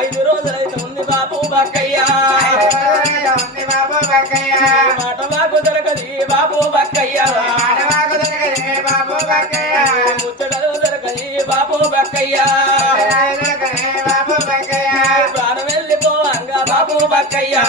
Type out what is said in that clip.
ఐదు రోజులైతే ఉంది బాబు బక్కయ్యా మాట మాకు దొరకది బాబు బక్కయ్యా ముచ్చటలు దొరకది బాబు బక్కయ్యా ప్రాణం వెళ్ళిపోవంగా బాబు బక్కయ్యా